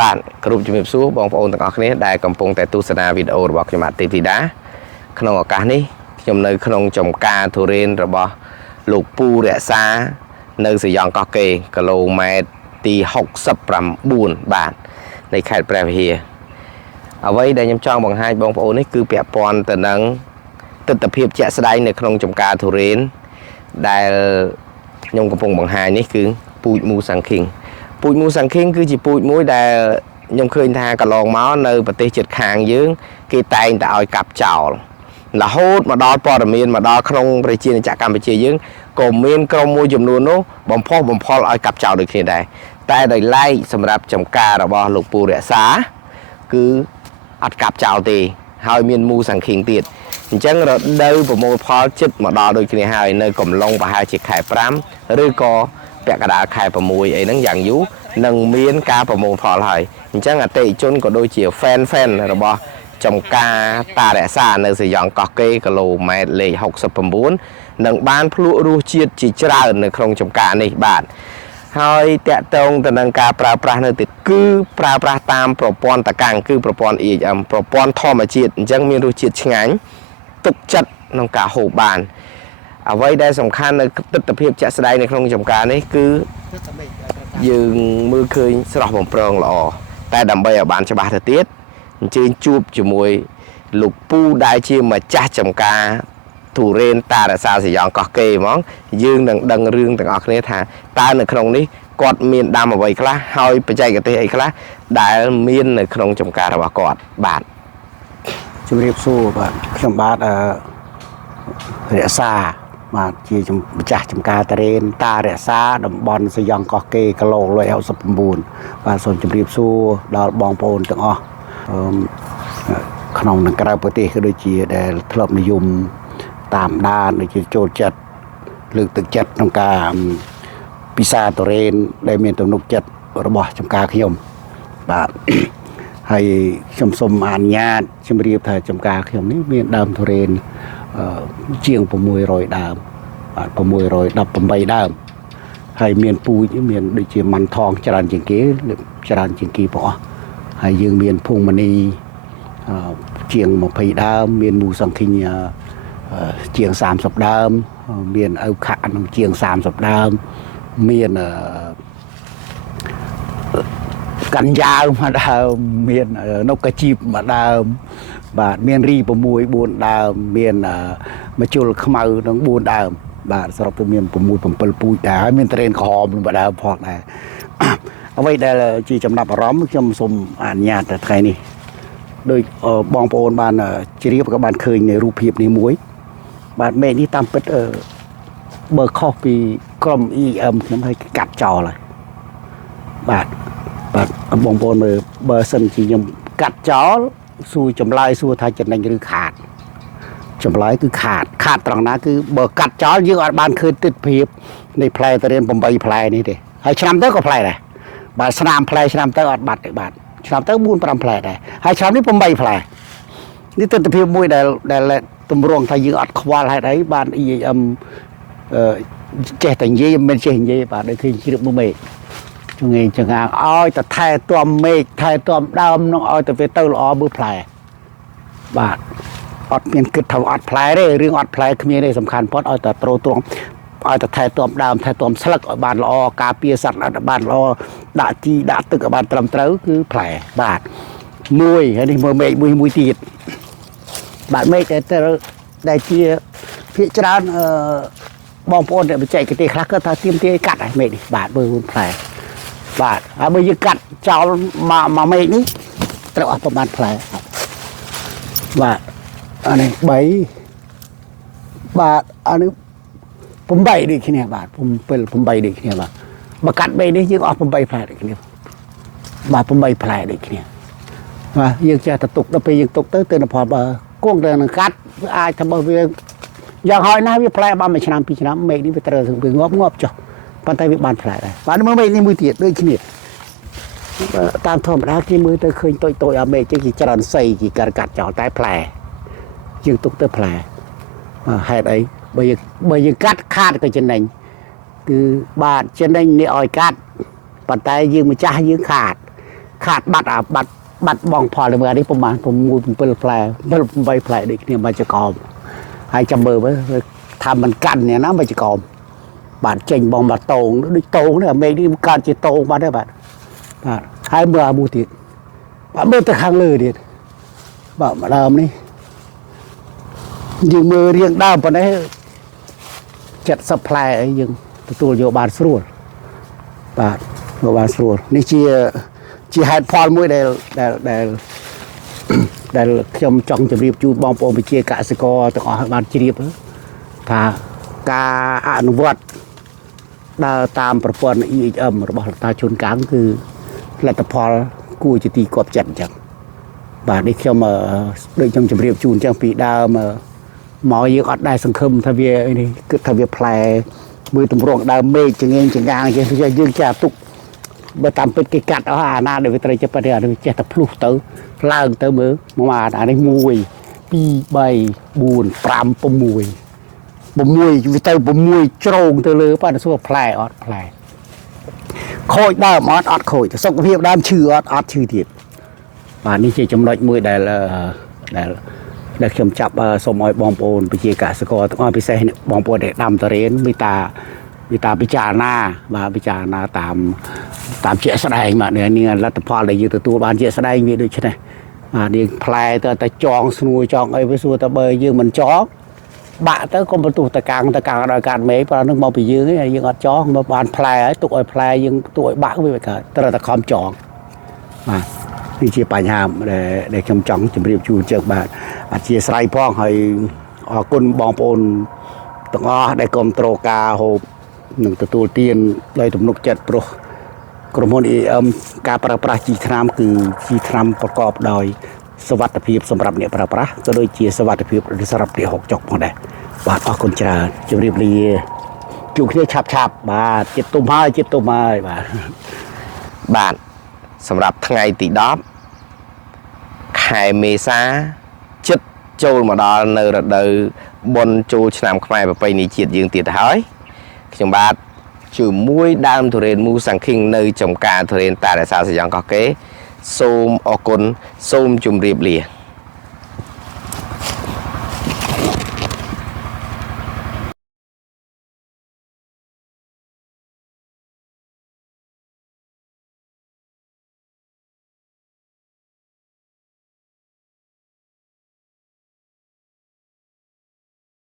bạn groupជំរាបសួរបងប្អូនទាំងអស់គ្នាដែលកំពុងតែទស្សនាវីដេអូរបស់ខ្ញុំអាទិទីដាក្នុងឱកាសនេះខ្ញុំនៅក្នុងចំការទុរេនរបស់លោកពូរក្សានៅសយងកោះកេរគីឡូម៉ែត្រទី69បាទនៃខេត្តព្រះវិហារអ្វីដែលខ្ញុំចង់បង្ហាញបងប្អូននេះគឺពាក់ព័ន្ធទៅនឹងទស្សនវិជ្ជាជាក់ស្ដែងនៅក្នុងចំការទុរេនដែលខ្ញុំកំពុងបង្ហាញនេះគឺពូជមូសាំងឃីងពូជមូសាំងឃីងគឺជាពូជមួយដែលខ្ញុំឃើញថាកន្លងមកនៅប្រទេសជិតខាងយើងគេតែងតែឲ្យកាប់ចោលរហូតមកដល់ព័ត៌មានមកដល់ក្នុងប្រជាជាតិកម្ពុជាយើងក៏មានក្រុមមួយចំនួននោះបំផុសបំផុលឲ្យកាប់ចោលដូចគ្នាដែរតែដោយឡែកសម្រាប់ចំការរបស់លោកពូរក្សាគឺអត់កាប់ចោលទេហើយមានមូសាំងឃីងទៀតអញ្ចឹងរដូវប្រមូលផលជិតមកដល់ដូចគ្នាហើយនៅកំឡុងប្រហែលជាខែ5ឬក៏ពាក់កណ្ដាលខែ6អីហ្នឹងយ៉ាងយូរនឹងមានការប្រមូលផលហើយអញ្ចឹងអតិថិជនក៏ដូចជា fan របស់ចំការតារក្សានៅសយងកោះកេរគីឡូម៉ែត្រលេខ69នឹងបានភ្លក់រសជាតិជាច្រើននៅក្នុងចំការនេះបាទហើយតាក់ទងទៅនឹងការប្រើប្រាស់នៅទៀតគឺប្រើប្រាស់តាមប្រព័ន្ធតកាំងគឺប្រព័ន្ធ EHM ប្រព័ន្ធធម្មជាតិអញ្ចឹងមានរសជាតិឆ្ងាញ់ទុកចិត្តក្នុងការហូបបានអ្វីដែលសំខាន់នៅទស្សនវិជ្ជាជាក់ស្ដែងនៅក្នុងចំការនេះគឺយើងមើលឃើញស្រស់បំប្រងល្អតែដើម្បីឲ្យបានច្បាស់ទៅទៀតអញ្ជើញជួបជាមួយលោកពូដែលជាម្ចាស់ចំការទុរេនតារក្សាសយងកោះកេរហ្មងយើងនឹងដឹងរឿងទាំងអស់គ្នាថាតើនៅក្នុងនេះគាត់មានដាំអ្វីខ្លះហើយបច្ចេកទេសអីខ្លះដែលមាននៅក្នុងចំការរបស់គាត់បាទជំរាបសួរបាទខ្ញុំបាទរក្សាបាទជាម្ចាស់ចំការតារេនតារក្សាតំបន់សយងកោះកេរគីឡូ169បាទសូមជម្រាបសួរដល់បងប្អូនទាំងអស់ក្នុងនិងក្រៅប្រទេសក៏ដូចជាដែលធ្លាប់និយមតាមដានដូចជាចូលចិត្តលើកទឹកចិត្តក្នុងការពិសាទុរេនដែលមានទំនុកចិត្តរបស់ចំការខ្ញុំបាទហើយខ្ញុំសូមអនុញ្ញាតជម្រាបថាចំការខ្ញុំនេះមានដើមទុរេនជាង600ដើមបាទ618ដើមហើយមានពូជមានដូចជាម៉ាន់ថងច្រើនជាងគេបងអស់ហើយយើងមានភូមិនីជាង20ដើមមានមូសង្ឃីងជាង30ដើមមានឪខៈនឹងជាង30ដើមមានកញ្ញើមួយដើមមាននកជីបមួយដើមបាទមានរី6 4ដើមមានមជុលខ្មៅនឹង4ដើមបាទសរុបទៅមាន6 7ពូជដែរហើយមានត្រេនក្រហមនឹងមួយដើមផងដែរអ្វីដែលជាចំណាប់អារម្មណ៍ខ្ញុំសូមអនុញ្ញាតតែថ្ងៃនេះដោយបងប្អូនបានជ្រាបក៏បានឃើញនៅរូបភាពនេះមួយបាទមេឃនេះតាមពិតបើខុសពីក្រុម EM ខ្ញុំឲ្យកាត់ចោលហើយបាទបងប្អូនមើលបើសិនជាខ្ញុំកាត់ចោលសួរចម្លើយសួរថាចំណេញឬខាតចម្លើយគឺខាតត្រង់ណាគឺបើកាត់ចោលយើងអត់បានឃើញទិដ្ឋភាពនៃផ្លែតរៀន8ផ្លែនេះទេហើយឆ្នាំទៅក៏ផ្លែដែរបាទស្នាមផ្លែឆ្នាំទៅអត់បាត់ទេបាទឆ្នាំទៅ4 5ផ្លែដែរហើយឆ្នាំនេះ8ផ្លែនេះទិដ្ឋភាពមួយដែលទម្រង់ថាយើងអត់ខ្វល់ហេតុអីបាន EM ចេះតែនិយាយមិនចេះនិយាយបាទដូចឃើញជ្រាបមួយមេឃចង្អេងចង្អាងឲ្យតែថែទាំមេឃថែទាំដើមនោះឲ្យតែវាទៅល្អមើលផ្លែបាទអត់មានគិតថាអត់ផ្លែទេរឿងអត់ផ្លែគ្មានទេសំខាន់ប៉ុតឲ្យតែត្រួតត្រងឲ្យតែថែទាំដើមថែទាំស្លឹកឲ្យបានល្អការពារសត្វឲ្យបានល្អដាក់ជីដាក់ទឹកឲ្យបានត្រឹមត្រូវគឺផ្លែបាទមួយហើយនេះមើលមេឃមួយទៀតបាទមេឃដែលជាភាគច្រើនបងប្អូនដែលបច្ចេកទេសខ្លះគាត់ថាទៀមទាកាត់ហើយមេឃនេះបាទមើលផ្លែបាទហើយបើយើងកាត់ចោលមកមេឃនេះត្រូវអស់ប្រមាណផ្លែបាទអានេះ3បាទអានេះ8ដូចគ្នាបាទ8ដូចគ្នាបាទបើកាត់មេឃនេះយើងអស់8ផ្លែដូចគ្នាបាទ8ផ្លែដូចគ្នាបាទយើងចេះតែទុកដល់ពេលយើងទុកទៅទិន្នផលបើគង់តែនឹងកាត់វាអាចថាបើវាយ៉ាងហោចណាស់វាផ្លែបាន1ឆ្នាំ2ឆ្នាំមេឃនេះវាត្រូវវាងាប់ចុះប៉ុន្តែវាបានផ្លែដែរបាទមើលមេឃនេះមួយទៀតដូចគ្នាតាមធម្មតាគេមើលទៅឃើញតូចអាមេឃជាច្រើនសៃគេកាត់ចោលតែផ្លែយើងទុកទៅផ្លែហេតុអីបើយើងកាត់ខាតក៏ចំណេញគឺបាទចំណេញនេះឲ្យកាត់ប៉ុន្តែយើងម្ចាស់យើងខាត ขาดบัตรบัตรบองพอเลยเมื่อนี้ประมาณผมมูเป็นแผลเป็นใบแผลเด็กเนี่ยมันจะกอมให้จำเบอร์ไว้ทำมันกันเนี่ยนะมันจะกอมบาดเจงบองบาดโตงด้วยโตงเนี่ยไม่ได้การจะโตงมาได้บาดให้เมื่อบูติดบาดเมื่อตะคังเลยดิบาดมาดามนี่ยิงมือเรียงด้ามปนนี้จัดสปายยังตัวโยบาลสรุปบาดโยบาลสรุปนี่ชีให้พอลมวยได้ขมจังจะรีบจูบองปองไปเชียร์กะสกอต่างบาลจีรีบถ้ากาอนุวัตตามประพนอีระบบตาชนกลางคือรัฐพอลกู้จะตีกอบจัดจังบาดนี้เขามาโดยจังจะเรียบจูนจังปีดาวมาหมอยังอัดได้สังคมทวีนี่คือทวีแผลมือตุ่มรวงดาวเมฆจังเองจังงางจังจะยืนจ่าตุกไปตามเป็นกิกัดเอาหน้าเดี๋ยวไปเตยจะไปเดี๋ยวจะตะพลุเต๋อล่างเต๋อมือมาอันนี้มวยปีใบบูนปรามปมวยวิเตอร์ปมวยโจงเต๋อเลยป้าสู้แผลอัดแผลโคยดาวอัดโคยแต่สกปรกดาวชื่ออัดชื่อเดียดป่านนี้จะจำนวนมวยได้ขมจับสมอยบองโปนไปเชียร์กะสกอต้องไปใส่บองโปนเด็กดำตะเรนมีตาพิจารณามาพิจารณาตามเชี่ยแสดงมาเนี่ยนี่รัฐพลอะไรอยู่ตัวบ้านเชี่ยแสดงมีด้วยใช่ไหมเดียงพลายแต่จองสนุยจองไอ้ไปสู้ตะเบยยืมมันจองบะแต่ก็ประตูตะกางรายการเมย์ปลานึกมองไปยืมยังอัดจองมาบ้านพลายตัวไอ้พลายยังตัวบะก็ไม่ไปกันแต่ตะคอมจองมานี่เชี่ยปัญหาđể trong chóng chuẩn bị chu chợ bạn chia sài phong hay quân bong pôn tông để cầm trâu cà hộpหนึ่งตัวเตียนเลยตุ่มนกจัดโปรกรมนการประปราชีทรามคือชีทรามประกอบโดยสวัสดิภาพสำหรับเนี่ยประปราก็โดยเชียสวัสดิภาพสำหรับเนี่ยหกจกมาได้บาดออกคนจราจะเรียบเรียจุกที่ฉับบาดเจ็บตุ่มไม้บาดสำหรับไงติดอบไข่เมษาจุดโจลมาดอเนอร์เดอบนโจชนามขมายไปในเจียดยืงติดหายจังบาดจู่มวยดามทุเรนมูสังคิงในจมการทุเรนตาแต่สาวสยองก็เก๋ส้มอกุลส้มจุ่มเรียบเรีย